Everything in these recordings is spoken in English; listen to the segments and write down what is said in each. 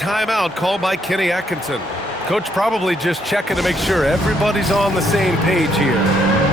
timeout called by Kenny Atkinson. Coach probably just checking to make sure everybody's on the same page here.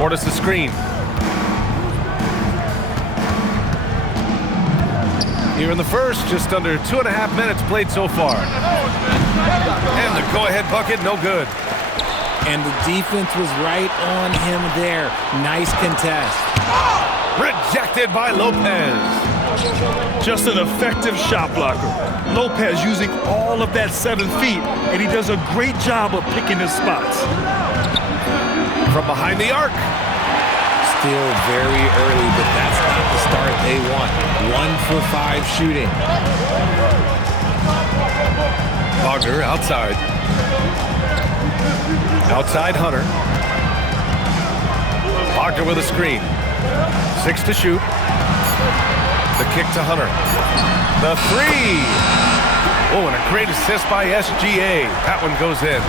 Portis the screen. Here in the first, just under 2.5 minutes played so far. And the go-ahead bucket, no good. And the defense was right on him there. Nice contest. Rejected by Lopez. Just an effective shot blocker. Lopez using all of that 7 feet, and he does a great job of picking his spots. From behind the arc. Still very early, but that's not the start they want. 1 for 5 shooting. Wagner outside. Outside Hunter. Wagner with a screen. 6 to shoot. The kick to Hunter. The 3. Oh, and a great assist by SGA. That one goes in.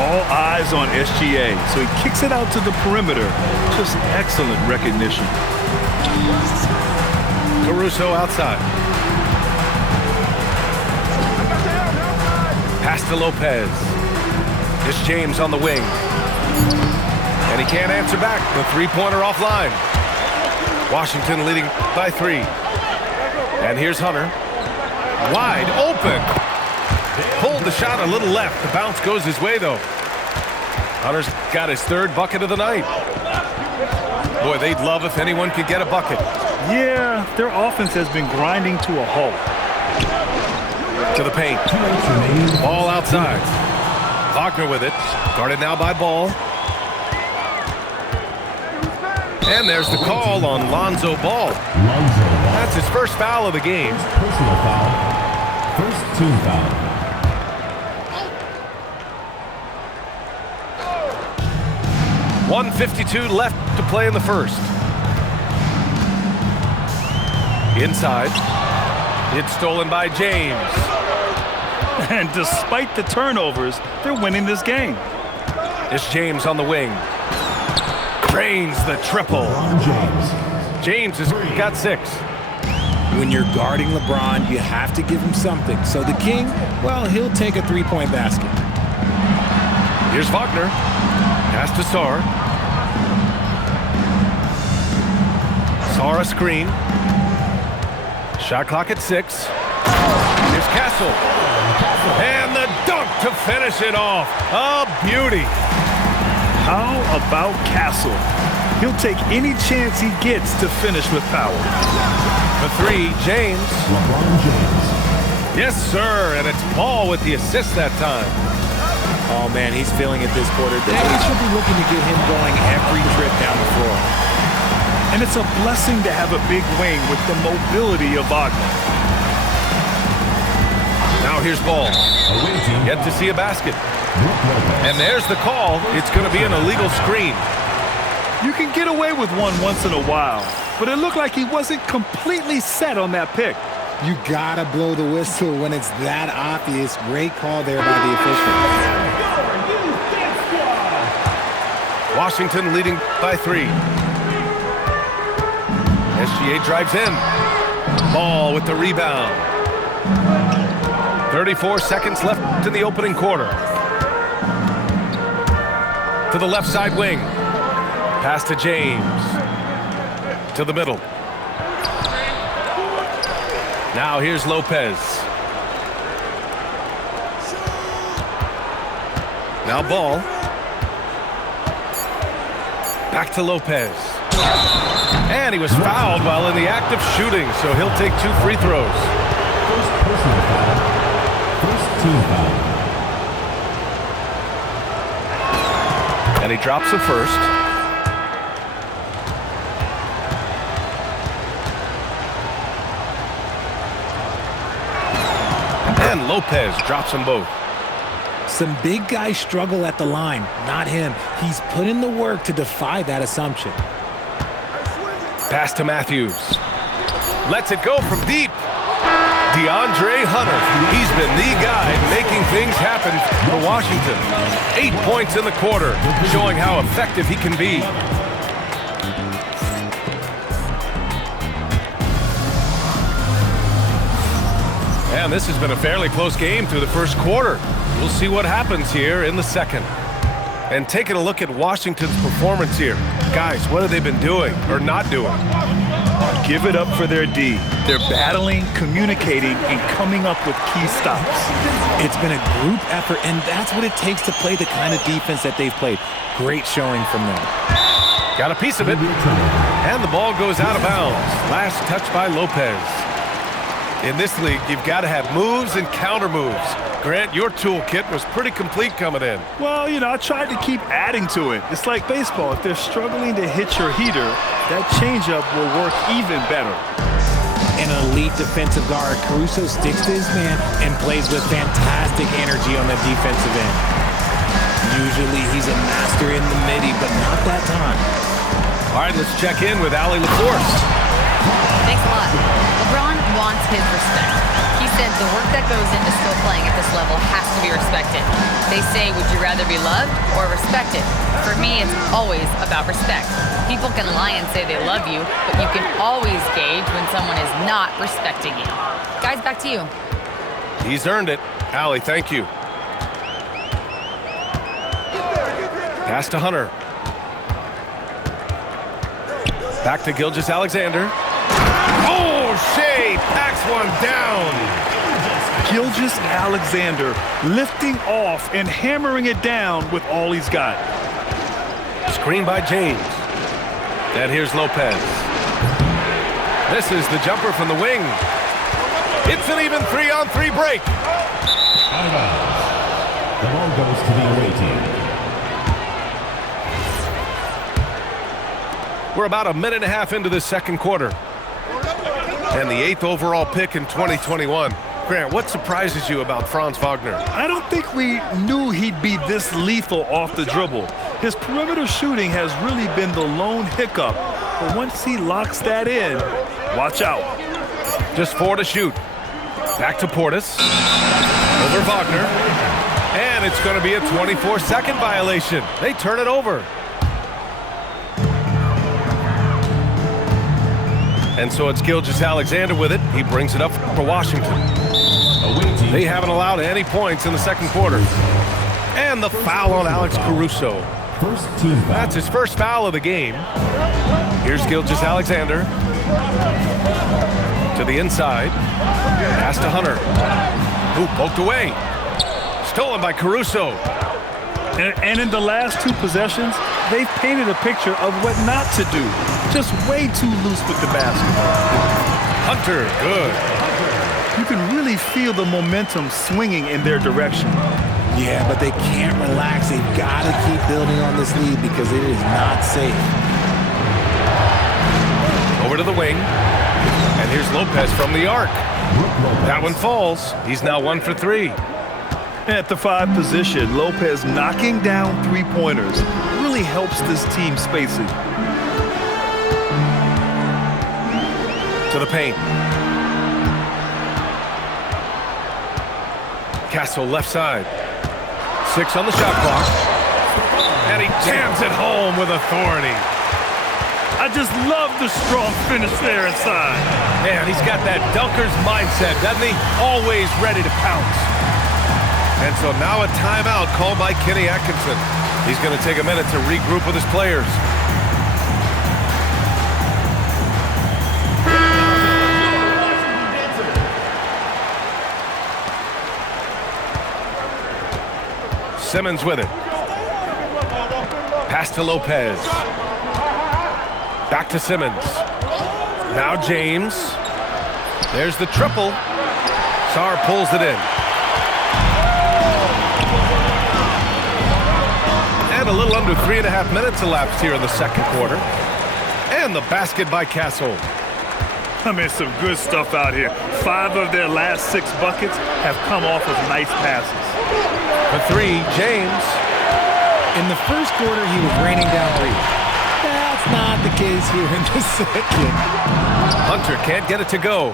All eyes on SGA, so he kicks it out to the perimeter. Just excellent recognition. Caruso outside. Pass to Lopez. It's James on the wing. And he can't answer back. The three-pointer offline. Washington leading by 3. And here's Hunter. Wide open. Pulled the shot a little left. The bounce goes his way, though. Hunter's got his 3rd bucket of the night. Boy, they'd love if anyone could get a bucket. Yeah, their offense has been grinding to a halt. To the paint. Ball outside. Wagner with it. Guarded now by Ball. And there's the call on Lonzo Ball. That's his first foul of the game. Personal foul. First team foul. .152 left to play in the first. Inside. It's stolen by James. And despite the turnovers, they're winning this game. It's James on the wing. Drains the triple. James has got 6. When you're guarding LeBron, you have to give him something. So the King, well, he'll take a 3-point basket. Here's Wagner. Pass to Sarr. Sarr a screen. Shot clock at 6. Here's Castle. And the dunk to finish it off. A beauty. How about Castle? He'll take any chance he gets to finish with power. The 3, James. LeBron James. Yes, sir. And it's Ball with the assist that time. Oh, man, he's feeling it this quarter. They should be looking to get him going every trip down the floor. And it's a blessing to have a big wing with the mobility of Wagner. Now here's Ball. Yet to see a basket. And there's the call. It's going to be an illegal screen. You can get away with one once in a while, but it looked like he wasn't completely set on that pick. You gotta blow the whistle when it's that obvious. Great call there by the official. Washington leading by 3. SGA drives in. Ball with the rebound. 34 seconds left in the opening quarter. To the left side wing. Pass to James. To the middle. Now here's Lopez. Now Ball. Back to Lopez. And he was fouled while in the act of shooting, so he'll take 2 free throws. First personal foul. First team foul. And he drops the first. And Lopez drops them both. Some big guys struggle at the line, not him. He's put in the work to defy that assumption. Pass to Matthews. Lets it go from deep. DeAndre Hunter. He's been the guy making things happen for Washington. 8 points in the quarter, showing how effective he can be. And this has been a fairly close game through the first quarter. We'll see what happens here in the second. And taking a look at Washington's performance here. Guys, what have they been doing or not doing? Give it up for their D. They're battling, communicating, and coming up with key stops. It's been a group effort, and that's what it takes to play the kind of defense that they've played. Great showing from them. Got a piece of it. And the ball goes out of bounds. Last touch by Lopez. In this league, you've got to have moves and counter moves. Grant, your toolkit was pretty complete coming in. Well, I tried to keep adding to it. It's like baseball. If they're struggling to hit your heater, that changeup will work even better. An elite defensive guard, Caruso sticks to his man and plays with fantastic energy on the defensive end. Usually he's a master in the midi, but not that time. All right, let's check in with Allie LaForce. Thanks a lot. LeBron wants his respect. He said the work that goes into still playing at this level has to be respected. They say, would you rather be loved or respected? For me, it's always about respect. People can lie and say they love you, but you can always gauge when someone is not respecting you. Guys, back to you. He's earned it. Allie, thank you. Pass to Hunter. Back to Gilgeous-Alexander. Oh, Shea packs one down. Gilgeous-Alexander lifting off and hammering it down with all he's got. Screen by James. And here's Lopez. This is the jumper from the wing. It's an even 3-on-3 break. Out of bounds. The ball goes to the away team. We're about a minute and a half into the second quarter. And the 8th overall pick in 2021. Grant, what surprises you about Franz Wagner? I don't think we knew he'd be this lethal off the dribble. His perimeter shooting has really been the lone hiccup. But once he locks that in, watch out. Just 4 to shoot. Back to Portis. Over Wagner. And it's going to be a 24-second violation. They turn it over. And so it's Gilgeous-Alexander with it. He brings it up for Washington. They haven't allowed any points in the second quarter. And the foul on Alex Caruso. That's his first foul of the game. Here's Gilgeous-Alexander. To the inside. Pass to Hunter. Who poked away. Stolen by Caruso. And in the last 2 possessions, they've painted a picture of what not to do. Just way too loose with the basketball. Hunter, good. You can really feel the momentum swinging in their direction. Yeah, but they can't relax. They've got to keep building on this lead because it is not safe. Over to the wing. And here's Lopez from the arc. That one falls. He's now 1 for 3. At the 5 position, Lopez knocking down 3-pointers really helps this team spacing. To the paint. Castle left side. 6 on the shot clock. And he jams it home with authority. I just love the strong finish there inside. Man, he's got that dunker's mindset, doesn't he? Always ready to pounce. And so now a timeout called by Kenny Atkinson. He's going to take a minute to regroup with his players. Simmons with it. Pass to Lopez. Back to Simmons. Now James. There's the triple. Sarr pulls it in. And a little under 3.5 minutes elapsed here in the second quarter. And the basket by Castle. I mean, some good stuff out here. 5 of their last 6 buckets have come off of nice passes. For 3, James. In the first quarter, he was raining down threes. That's not the case here in the second. Hunter can't get it to go.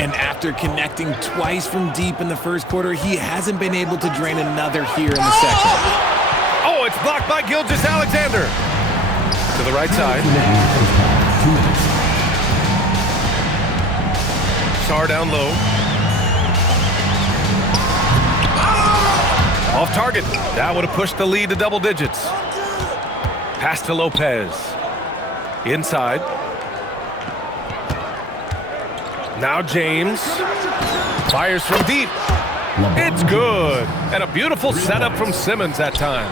And after connecting twice from deep in the first quarter, he hasn't been able to drain another here in the second. Oh, it's blocked by Gilgeous-Alexander. To the right side. Sarr down low. Off target. That would have pushed the lead to double digits. Pass to Lopez. Inside. Now James. Fires from deep. It's good. And a beautiful setup from Simmons that time.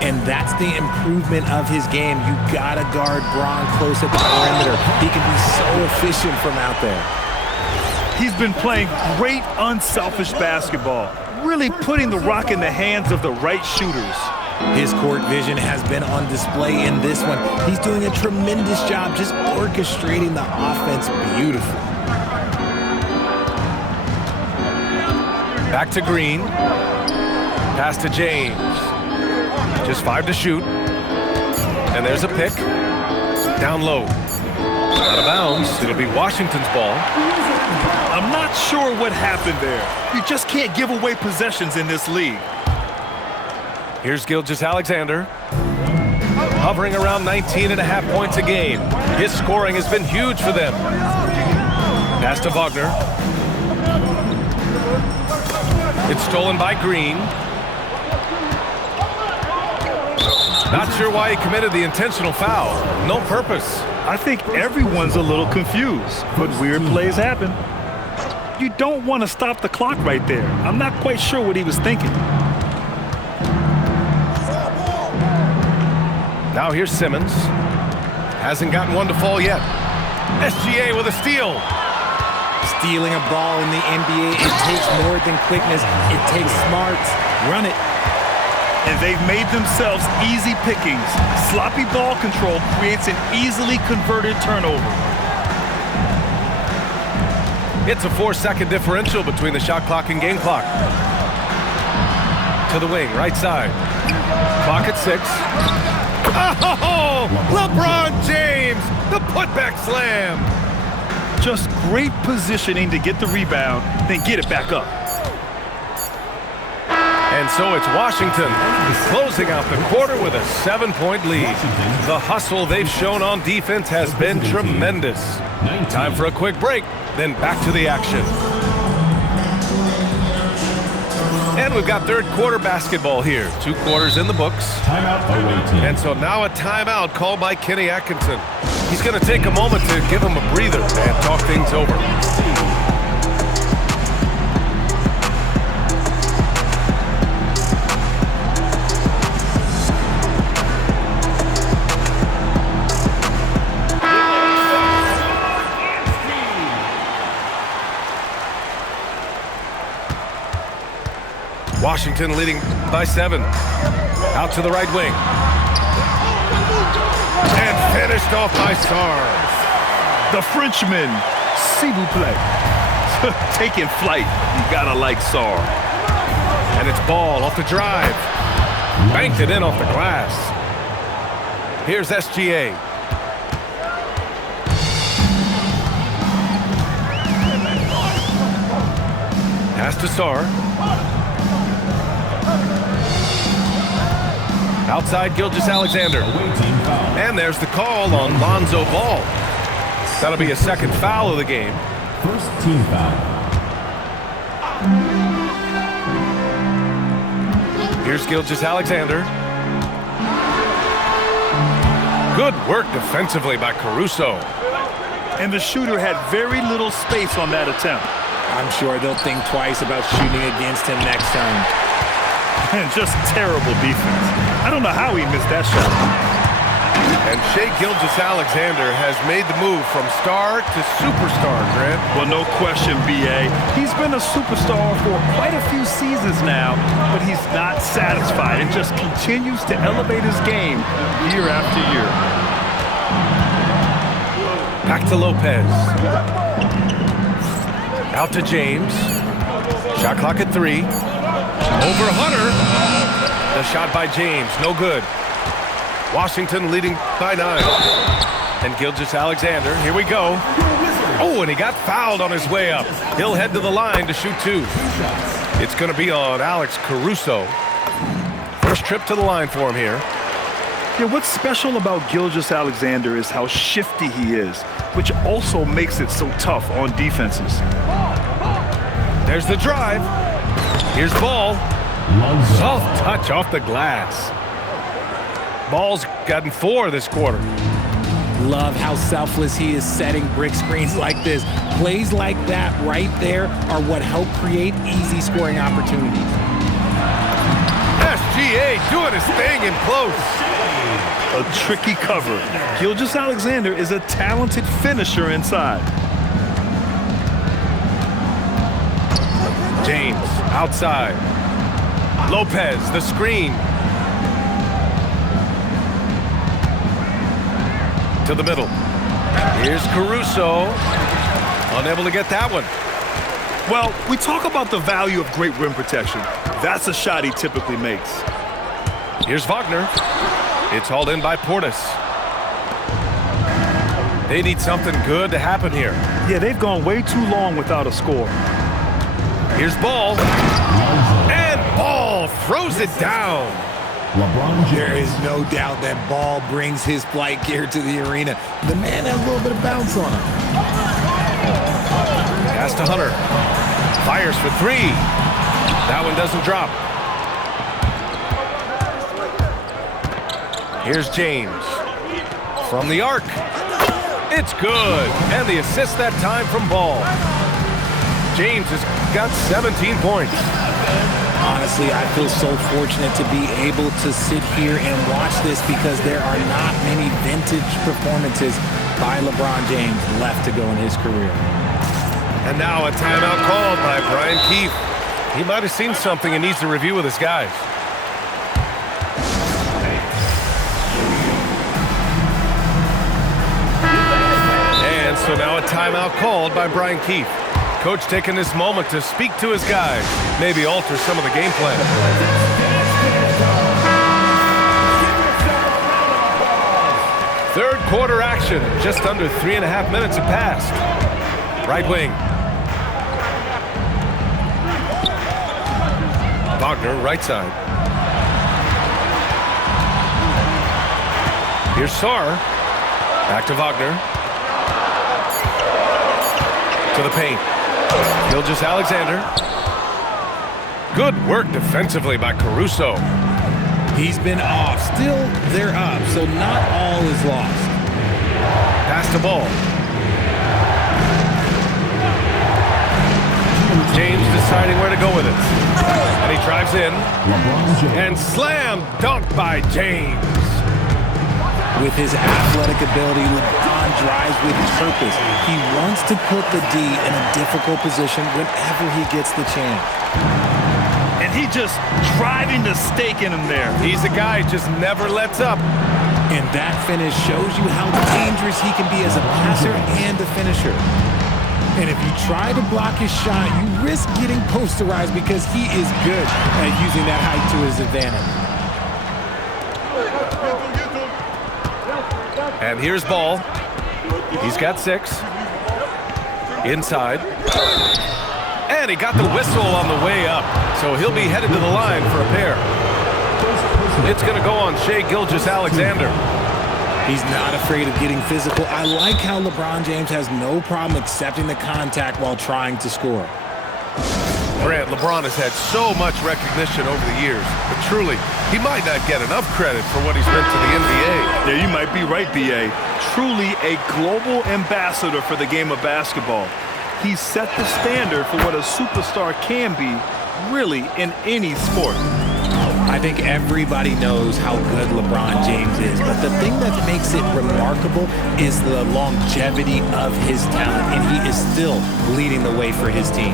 And that's the improvement of his game. You gotta guard Braun close at the perimeter. He can be so efficient from out there. He's been playing great unselfish basketball, really putting the rock in the hands of the right shooters. His court vision has been on display in this one. He's doing a tremendous job just orchestrating the offense beautifully. Back to Green. Pass to James. Just 5 to shoot. And there's a pick. Down low. Out of bounds. It'll be Washington's ball. I'm not sure what happened there. You just can't give away possessions in this league. Here's Gilgeous-Alexander. Hovering around 19.5 points a game. His scoring has been huge for them. Pass to Wagner. It's stolen by Green. Not sure why he committed the intentional foul. No purpose. I think everyone's a little confused, but weird plays happen. You don't want to stop the clock right there. I'm not quite sure what he was thinking. Now here's Simmons. Hasn't gotten one to fall yet. SGA with a steal. Stealing a ball in the NBA, it takes more than quickness. It takes smarts. Run it. And they've made themselves easy pickings. Sloppy ball control creates an easily converted turnover. It's a 4-second differential between the shot clock and game clock. To the wing, right side. Clock at 6. Oh, LeBron James, the putback slam. Just great positioning to get the rebound, then get it back up. And so it's Washington closing out the quarter with a 7-point lead. The hustle they've shown on defense has been tremendous. Time for a quick break, then back to the action. And we've got third quarter basketball here. 2 quarters in the books. Timeout awaiting. And so now a timeout called by Kenny Atkinson. He's going to take a moment to give him a breather and talk things over. Washington leading by 7. Out to the right wing. And finished off by Sarr. The Frenchman, s'il vous plaît. Taking flight. You gotta like Sarr. And it's Ball off the drive. Banked it in off the glass. Here's SGA. Pass to Sarr. Outside Gilgeous-Alexander. And there's the call on Lonzo Ball. That'll be a second foul of the game. First team foul. Here's Gilgeous-Alexander. Good work defensively by Caruso. And the shooter had very little space on that attempt. I'm sure they'll think twice about shooting against him next time. And just terrible defense. I don't know how he missed that shot. And Shai Gilgeous-Alexander has made the move from star to superstar, Grant. Well, no question, B.A. He's been a superstar for quite a few seasons now, but he's not satisfied and just continues to elevate his game year after year. Back to Lopez. Out to James. Shot clock at 3. Over Hunter. The shot by James, no good. Washington leading by 9. And Gilgeous-Alexander, here we go. Oh, and he got fouled on his way up. He'll head to the line to shoot 2. It's going to be on Alex Caruso. First trip to the line for him here. Yeah, what's special about Gilgeous-Alexander is how shifty he is, which also makes it so tough on defenses. There's the drive. Here's Ball. Soft touch off the glass. Ball's gotten 4 this quarter. Love how selfless he is setting brick screens like this. Plays like that right there are what help create easy scoring opportunities. SGA doing his thing in close. A tricky cover. Gilgeous-Alexander is a talented finisher inside. James outside. Lopez, the screen. To the middle. Here's Caruso. Unable to get that one. Well, we talk about the value of great rim protection. That's a shot he typically makes. Here's Wagner. It's hauled in by Portis. They need something good to happen here. Yeah, they've gone way too long without a score. Here's Ball. And Ball throws it down. There is no doubt that Ball brings his flight gear to the arena. The man has a little bit of bounce on him. Pass to Hunter. Fires for 3. That one doesn't drop. Here's James. From the arc. It's good. And the assist that time from Ball. James has got 17 points. Honestly, I feel so fortunate to be able to sit here and watch this because there are not many vintage performances by LeBron James left to go in his career. And now a timeout called by Brian Keefe. He might have seen something and needs to review with his guys. And so now a timeout called by Brian Keefe. Coach taking this moment to speak to his guys, maybe alter some of the game plan. Third quarter action, just under 3.5 minutes have passed. Right wing. Wagner, right side. Here's Sarr. Back to Wagner. To the paint. Gilgeous-Alexander. Good work defensively by Caruso. He's been off. Still, they're up, so not all is lost. Pass the ball. James deciding where to go with it. And he drives in. And slam dunk by James. With his athletic ability, LeBron drives with purpose. He wants to put the D in a difficult position whenever he gets the chance. And he just driving the stake in him there. He's a guy who just never lets up. And that finish shows you how dangerous he can be as a passer and a finisher. And if you try to block his shot, you risk getting posterized because he is good at using that height to his advantage. And here's Ball. He's got 6. Inside. And he got the whistle on the way up. So he'll be headed to the line for a pair. It's going to go on Shai Gilgeous-Alexander. He's not afraid of getting physical. I like how LeBron James has no problem accepting the contact while trying to score. Grant, LeBron has had so much recognition over the years, but truly, he might not get enough credit for what he's meant to the NBA. Yeah, you might be right, B.A. Truly a global ambassador for the game of basketball. He set the standard for what a superstar can be, really, in any sport. I think everybody knows how good LeBron James is, but the thing that makes it remarkable is the longevity of his talent, and he is still leading the way for his team.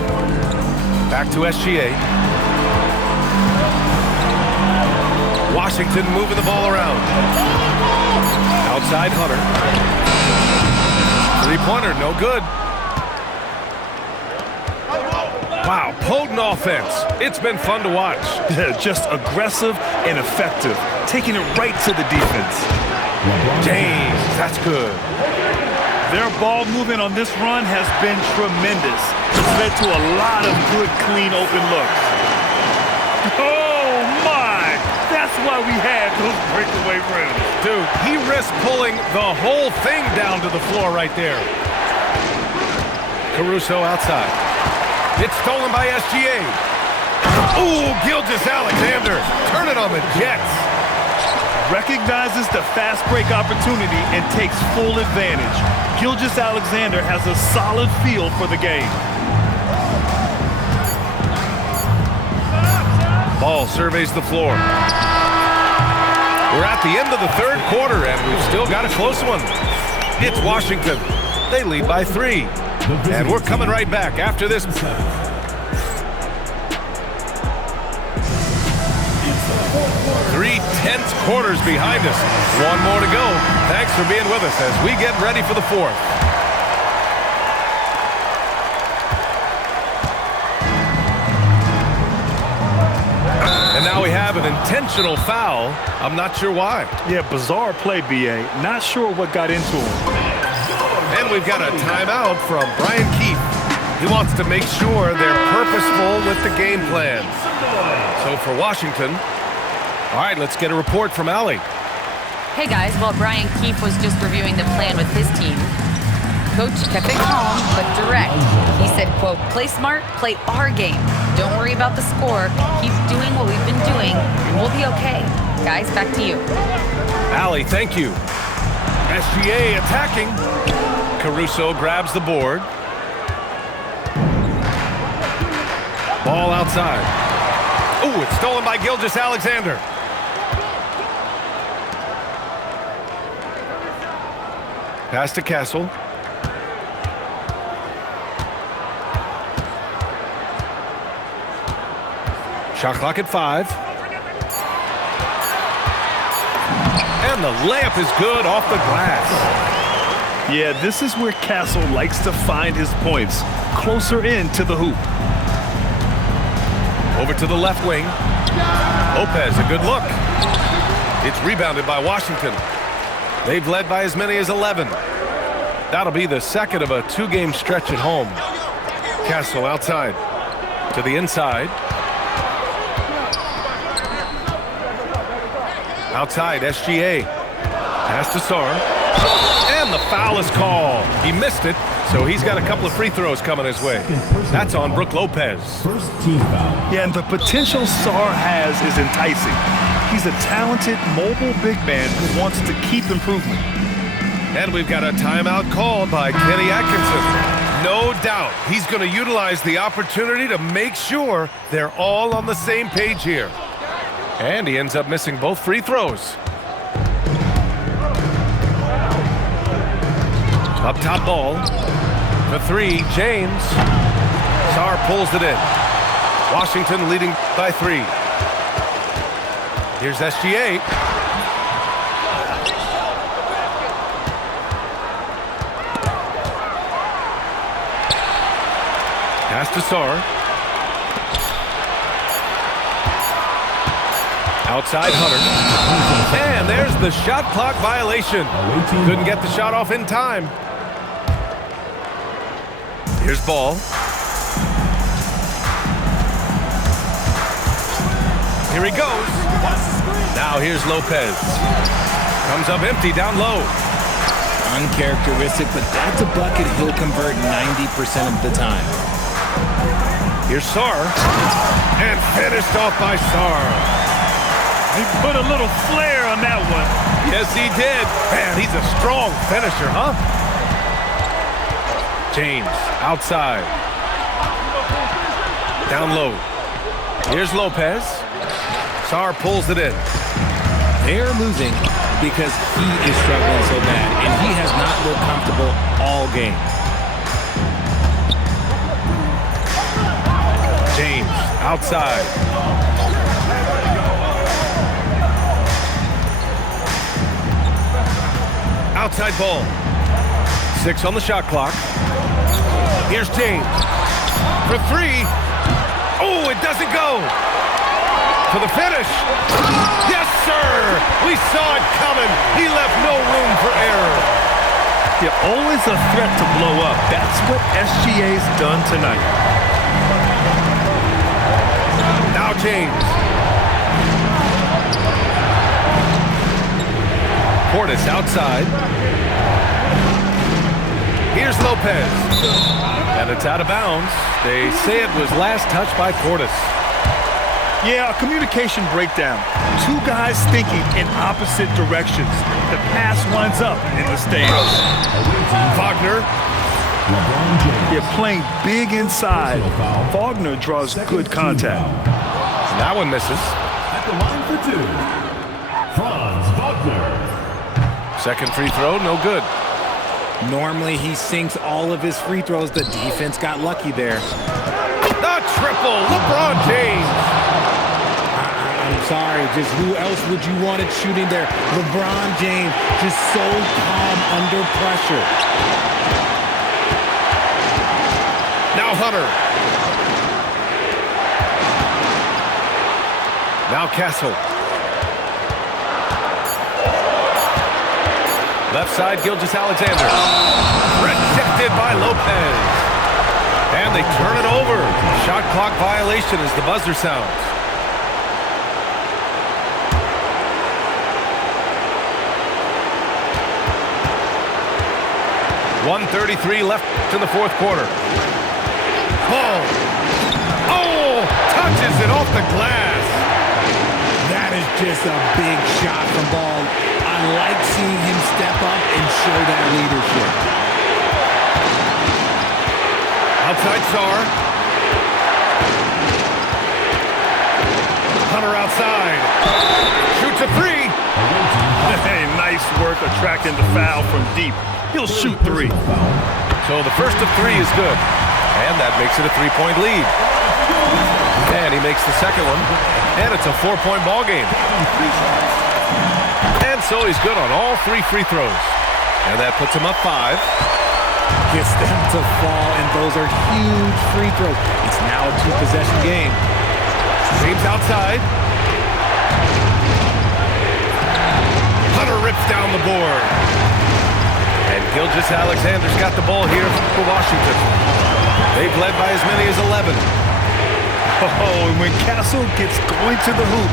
Back to SGA. Washington moving the ball around. Outside Hunter. Three-pointer, no good. Wow, potent offense. It's been fun to watch. Just aggressive and effective, taking it right to the defense. James, that's good. Their ball movement on this run has been tremendous. It's led to a lot of good, clean, open looks. Oh, my! That's why we had those breakaway rims. Dude, he risked pulling the whole thing down to the floor right there. Caruso outside. It's stolen by SGA. Ooh, Gilgeous-Alexander. Turn it on the Jets. Recognizes the fast break opportunity and takes full advantage. Gilgeous-Alexander has a solid feel for the game. Ball surveys the floor. We're at the end of the third quarter, and we've still got a close one. It's Washington. They lead by 3. And we're coming right back after this. 3/10 quarters behind us. One more to go. Thanks for being with us as we get ready for the fourth. And now we have an intentional foul. I'm not sure why. Yeah, bizarre play, B.A. Not sure what got into him. And we've got a timeout from Brian Keefe. He wants to make sure they're purposeful with the game plan. So for Washington, all right, let's get a report from Allie. Hey guys, while Brian Keefe was just reviewing the plan with his team, Coach kept it calm but direct. He said, quote, play smart, play our game. Don't worry about the score. Keep doing what we've been doing, and we'll be okay. Guys, back to you. Allie, thank you. SGA attacking. Caruso grabs the board. Ball outside. Ooh, it's stolen by Gilgeous-Alexander. Pass to Castle. Shot clock at 5. And the layup is good off the glass. Yeah, this is where Castle likes to find his points, closer in to the hoop. Over to the left wing. Lopez, a good look. It's rebounded by Washington. They've led by as many as 11. That'll be the second of a 2-game stretch at home. Castle outside. To the inside. Outside, SGA. Pass to Sarr. And the foul is called. He missed it, so he's got a couple of free throws coming his way. That's on Brook Lopez. First team foul. Yeah, and the potential Sarr has is enticing. He's a talented, mobile big man who wants to keep improvement. And we've got a timeout called by Kenny Atkinson. No doubt he's going to utilize the opportunity to make sure they're all on the same page here. And he ends up missing both free throws. Up top ball. The 3, James. Sarr pulls it in. Washington leading by 3. Here's SGA. Pass to Sarr. Outside Hunter. And there's the shot clock violation. Couldn't get the shot off in time. Here's Ball. Here he goes. Now here's Lopez. Comes up empty down low. Uncharacteristic, but that's a bucket he'll convert 90% of the time. Here's Sarr. And finished off by Sarr. He put a little flair on that one. Yes, he did. Man, he's a strong finisher, huh? James, outside. Down low. Here's Lopez. Sarr pulls it in. They're losing because he is struggling so bad, and he has not looked comfortable all game. James, outside. Outside ball. 6 on the shot clock. Here's James for 3. Oh, it doesn't go. For the finish. Yes, sir. We saw it coming. He left no room for error. They're always a threat to blow up. That's what SGA's done tonight. Now James. Portis outside. Here's Lopez. And it's out of bounds. They say it was last touched by Portis. Yeah, a communication breakdown. Two guys thinking in opposite directions. The pass winds up in the stands. Wagner. They're playing big inside. Wagner draws good contact. That one misses. At the line for 2, Franz Wagner. Second free throw, no good. Normally, he sinks all of his free throws. The defense got lucky there. The triple, LeBron James. I'm sorry, just who else would you want it shooting there? LeBron James, just so calm under pressure. Now Hunter. Now Castle. Left side, Gilgeous-Alexander. Rejected by Lopez. And they turn it over. Shot clock violation as the buzzer sounds. .133 left in the fourth quarter. Ball. Oh, touches it off the glass. That is just a big shot from Ball. I like seeing him step up and show that leadership. Outside Sarr. Hunter outside. Shoots a 3. Hey, nice work attracting the foul from deep. He'll shoot 3. So the first of 3 is good. And that makes it a 3-point lead. And he makes the second one. And it's a 4-point ball game. And so he's good on all 3 free throws. And that puts him up 5. Gets them to fall, and those are huge free throws. It's now a 2-possession game. James outside. Hunter rips down the board. And Gilgeous-Alexander's got the ball here for Washington. They've led by as many as 11. Oh, and when Castle gets going to the hoop,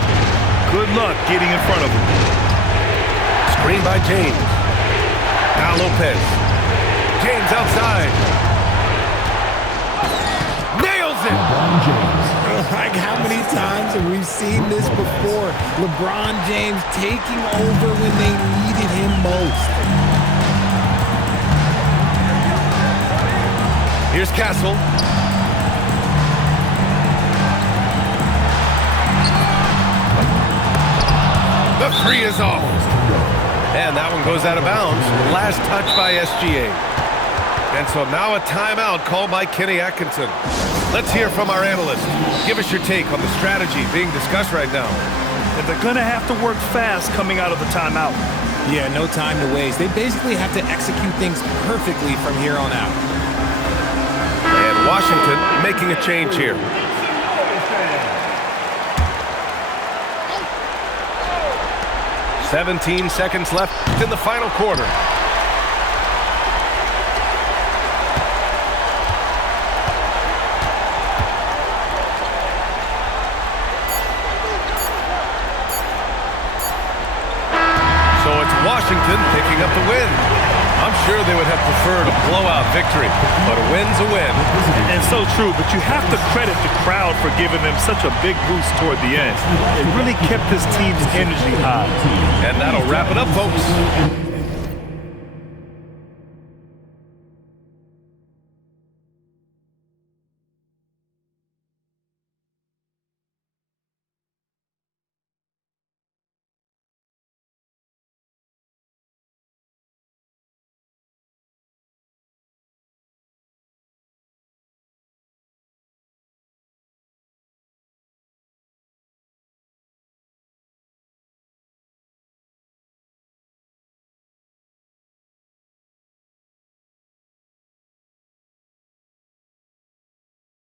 good luck getting in front of him. Screen by James. Now Lopez. James outside. Nails it! LeBron James. Like, how many times have we seen this before? LeBron James taking over when they needed him most. Here's Castle. The 3 is off. And that one goes out of bounds. Last touch by SGA. And so now a timeout called by Kenny Atkinson. Let's hear from our analyst. Give us your take on the strategy being discussed right now. And they're going to have to work fast coming out of the timeout. Yeah, no time to waste. They basically have to execute things perfectly from here on out. And Washington making a change here. "17 seconds left in the final quarter. So it's Washington picking up the win. I'm sure they would have preferred a blowout victory, but a win's a win. And so true, but you have to credit the crowd for giving them such a big boost toward the end. It really kept this team's energy high. And that'll wrap it up, folks.